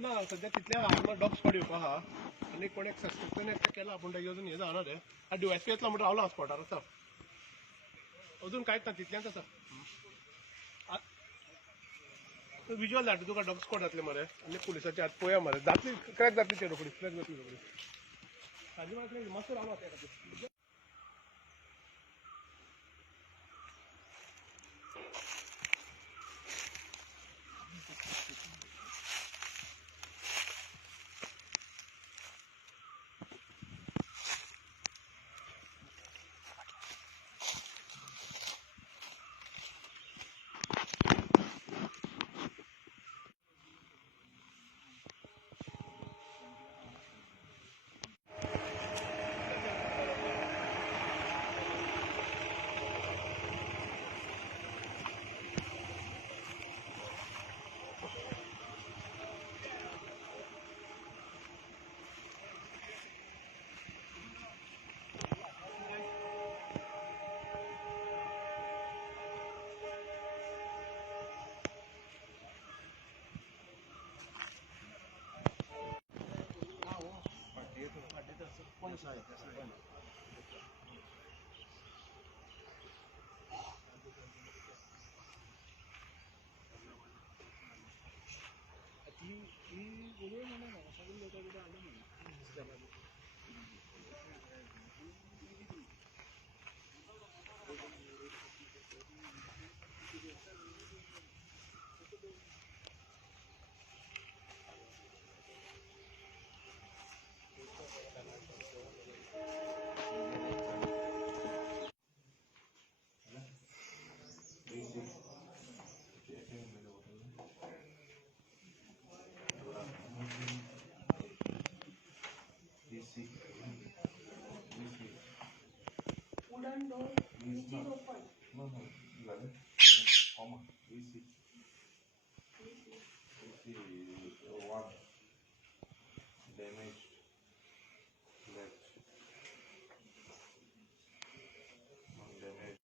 ना सध्या तिथल्या हांगा डॉग स्पॉट येवपा आहा आनी कोण एक सस्पेक्टन एकटें केला पूण तेगे अजून हें जावना रे डिवायस येतलो म्हणून रावला स्पॉटार आसा अजून कांयच ना तितल्याच आसा विज्युअल धाडटा तुका डॉग स्पॉट जातले मरे आनी पुलिसाचे आतां पळोवया मरे जातली क्रॅक जातली ते रोखडी क्रॅक जातली रोखडी सांजे मातशें मातसो रावला त्या खातीर Wooden door which is open. No, 11. Comma.